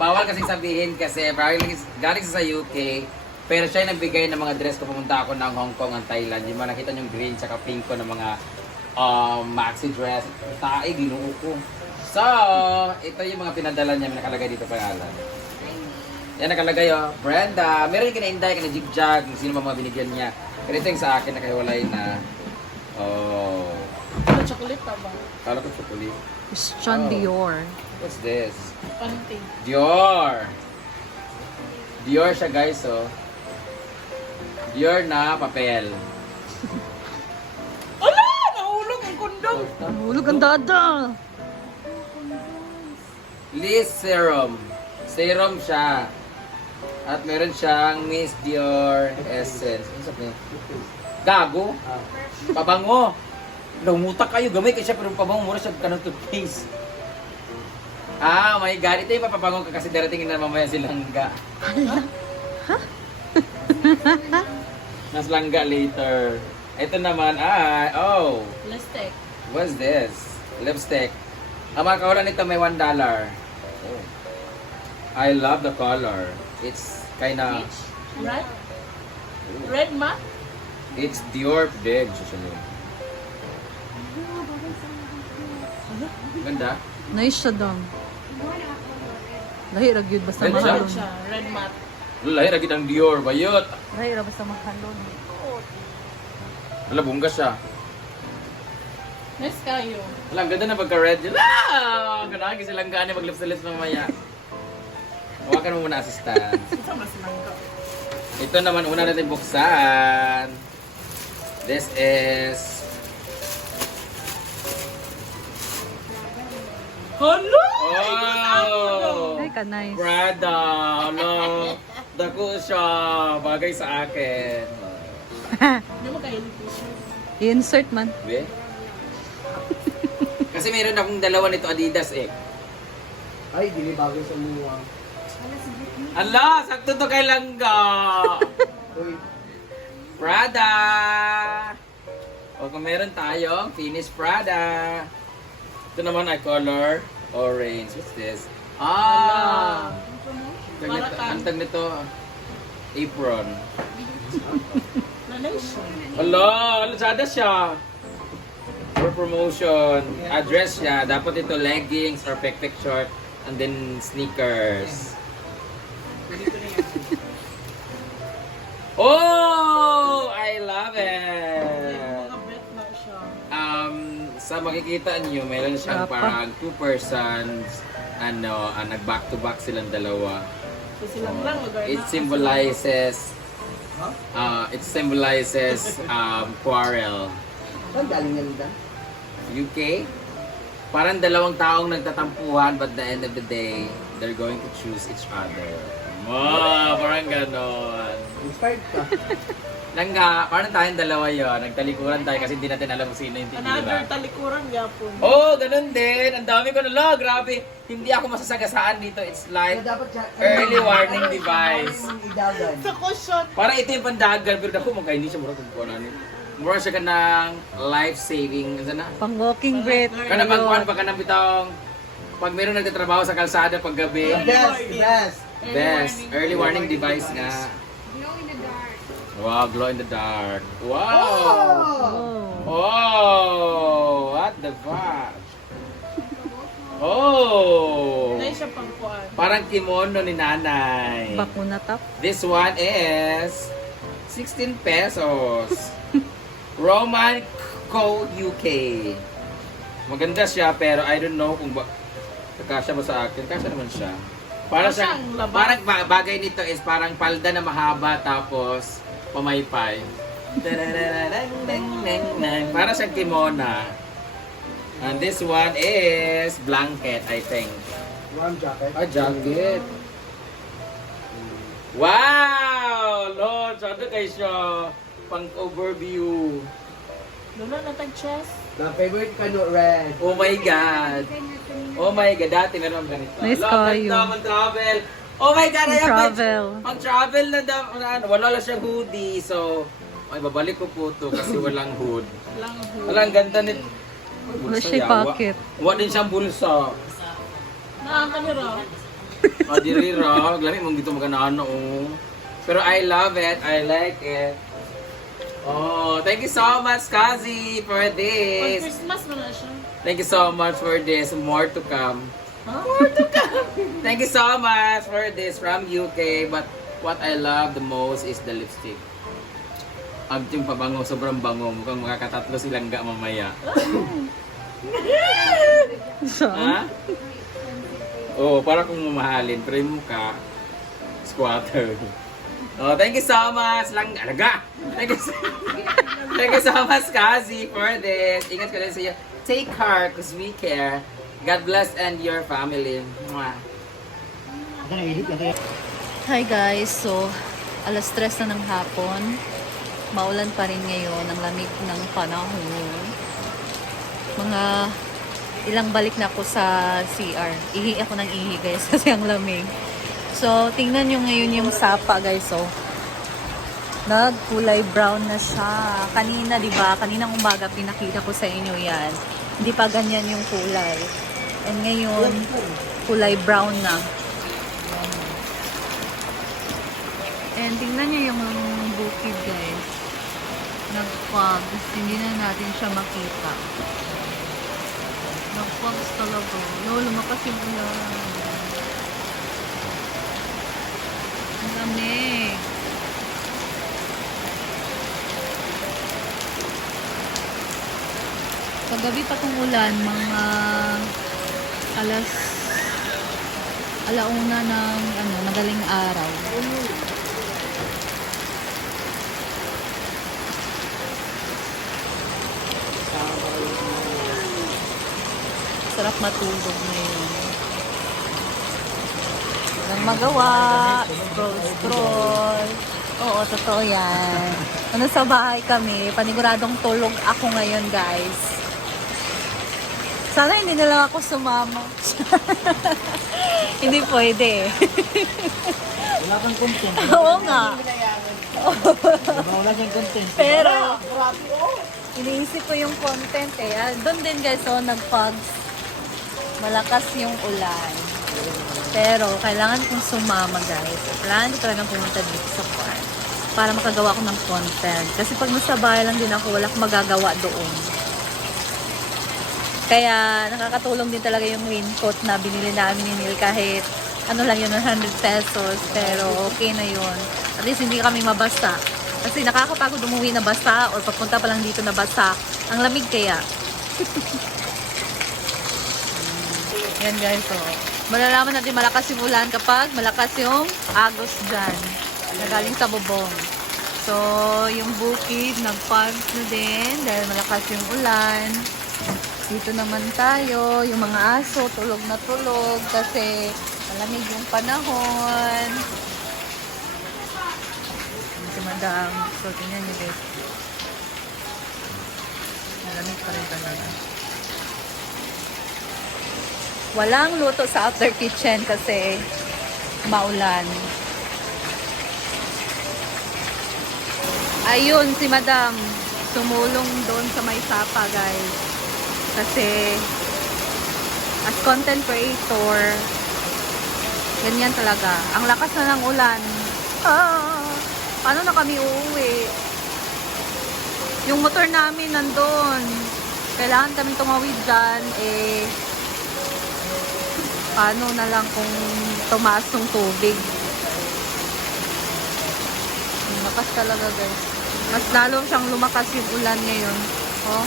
Bawal kasing sabihin kasi galing sa UK. Pero siya yung nagbigay ng mga dress ko. Pumunta ako ng Hong Kong at Thailand. Yung mga nakita yung green tsaka pink ko ng mga maxi dress. Tae, ginuo ko. So, ito yung mga pinadala niya. May nakalagay dito pangalan. Yan nakalagay Brenda. Meron yung kina-inday, kina-jigjag. Kung sino mga binigyan niya. Pero ito yung sa akin, nakahiwalay na. Oh. Ano, chocolate pa ba? Kala ko chocolate. Christian Dior. What's this? Panty. Dior. Dior siya guys, Dior na papel. Ala! Nahulog ang kondom! Hulog ang dada. Liz Serum. Serum siya. At meron siyang Miss Dior Essence. Ano sabi niya? Gago? Pabango. Lumutak kayo. Gamay kasi siya pero pabango mura siya kanang toothpaste. Oh my God. Ito yung papabango ka kasi daratingin na mamaya si Langga. Mas Langga later. Ito naman ay, Plastic. what's this? Lipstick. Ang mga kawalan nito may $1. Oh. I love the color. It's kinda, Peach. Red? Red ma? it's Dior big. Susunod. Ganda. Nice siya daw. Lahi ra gyud basta Red siya? Red mahalon. siya. Red mat. Lahi lagi ng Dior. Bayot. Lahi ra basta mahalon. Wala, bungga siya. Nice kayo. Wala, ang ganda na pagka-red. Ah! Ganda kasi lang gani mag-lips-to-lips mamaya. Hawakan mo muna, assistant. Isa mas langka. Ito naman, una natin buksan. This is... Hala! Oh! Ay ka nice. Prada! Hello! Dako siya. Bagay sa akin. Hindi mo kayo t-shirt. I-insert man. Be? Kasi meron akong dalawa nito Adidas eh. Ay, dili bagay sa mga. Ala! Sakto to kay Langga! Uy, Prada! O kung meron tayong finish Prada. Ito naman ay color orange. What's this? Ah! Para ka. Ang tag nito, apron. Nanay siya. Ala! Lazada siya! For promotion. Address siya. Dapat ito leggings or pek-pek short and then sneakers. Oh! I love it! Mga bet na siya. Sa makikita niyo, meron siyang Apa? parang two persons, nag-back to back silang dalawa. So silang lang lugar na. It symbolizes quarrel. saan galing yan da? UK? Parang dalawang taong nagtatampuhan but the end of the day, they're going to choose each other. Wow, parang ganon. Inspired ka. Langga, parang tayong dalawa yun. Nagtalikuran tayo kasi hindi natin alam kung sino yung Another titira. talikuran yapon. Oh, ganun din. Ang dami ko na lo. Grabe. Hindi ako masasagasaan dito. It's like Kaya dapat siya. early warning device. Idagan. Sa cushion. Parang ito yung pandagal. Pero ako magka hindi siya mura kung ano. Mura siya ka ng life-saving. Ano na? Pang walking breath. Kana pagkuhan pag kanang bitong pag meron nagtatrabaho sa kalsada pag gabi. The best, the best. Best. Early warning device nga. Wow, glow in the dark. Wow! Oh. Oh! What the fuck? Oh! Nanay siya pangkuan. Parang kimono ni nanay. Bakuna top. This one is 16 pesos. Roman Co. UK. Maganda siya pero I don't know kung kasya ba sa akin. Kasya naman siya. Para Kasya sa ang labas. parang bagay nito is parang palda na mahaba tapos pamaypay. Para sa kimona. And this one is blanket, I think. Warm jacket. Ah, jacket. Wow! Lord, saan kayo siya? Pang overview. Lula na tag-chest. The favorite ka no, red. Oh my God. Oh my God, dati meron ganito. Nice Lord, kayo. ganda, mag-travel. Oh my God, ayan, Travel. Pag-travel na daw, wala lang siyang hoodie. So, ay, babalik ko po to kasi walang hood. Lang Walang ganda nito. Wala siya pocket. Wala din siyang bulsa. Nakakamira. Diri ra, lami mong dito magana-ano oh. Pero I love it. I like it. Oh, thank you so much, Kazi, for Pag this. Christmas mo na siya. Thank you so much for this. More to come. Ha? Thank you so much for this from UK. But what I love the most is the lipstick. Ang yung pabango, sobrang bango. Mukhang makakatatlo silang ga mamaya. Ha? Oh, para kung mamahalin. Pero yung mukha, squatter. Oh, thank you so much. Alaga! Thank you so much, Kazi, for this. Ingat ka rin sa iyo. Take care, cause we care. God bless and your family. Mwah. Hi guys, so alas 3 na ng hapon. Maulan pa rin ngayon, ang lamig ng panahon. Mga ilang balik na ako sa CR. Ihi ako ng ihi guys kasi ang lamig. So, tingnan nyo ngayon yung sapa guys. So, nagkulay brown na siya. Kanina, di ba? Kaninang umaga pinakita ko sa inyo yan. Hindi pa ganyan yung kulay. And ngayon, kulay brown na. And tingnan nyo yung bukid guys. Nag-fog. Hindi na natin siya makita. Nag-fog talaga. No, lumakas yung ulan. Ang lamig. Paggabi pa tong ulan, mga alauna ng madaling araw. Sarap matulog ngayon. Walang magawa. Scroll. Oo, totoo yan. Ano sa bahay kami, paniguradong tulog ako ngayon, guys. Sana hindi na lang ako sumama. Hindi pwede. Wala kang content. Oo nga. Wala kang content. Pero, iniisip ko yung content eh. Doon din guys, so nag-fogs. Malakas yung ulan. Pero, kailangan kong sumama guys. Kailangan ko talagang pumunta dito sa farm para makagawa ko ng content. Kasi pag nasa bahay lang din ako, wala akong magagawa doon. Kaya, nakakatulong din talaga yung raincoat na binili namin ni Neil kahit ano lang yun, 100 pesos. Pero, okay na yun. At least, hindi kami mabasa. Kasi nakakapagod umuwi na basa or papunta pa lang dito na basa. Ang lamig kaya. Yan guys, so. Malalaman natin malakas yung ulan kapag malakas yung agos dyan. Na galing sa bubong. So, yung bukid, nag-fogs na din dahil malakas yung ulan. Dito naman tayo, yung mga aso, tulog na tulog kasi malamig yung panahon. Si Madam, so tingnan nyo guys. Malamig pa rin talaga. Walang luto sa outer kitchen kasi maulan. Ayun, si Madam, sumulong doon sa may sapa guys. Kasi as content creator, ganyan talaga. Ang lakas na ng ulan. Paano na kami uuwi? Yung motor namin nandun. Kailangan kami tumawid dyan. Eh, paano na lang kung tumaas ng tubig? Ang lakas talaga guys. Mas lalo siyang lumakas yung ulan ngayon. Oh.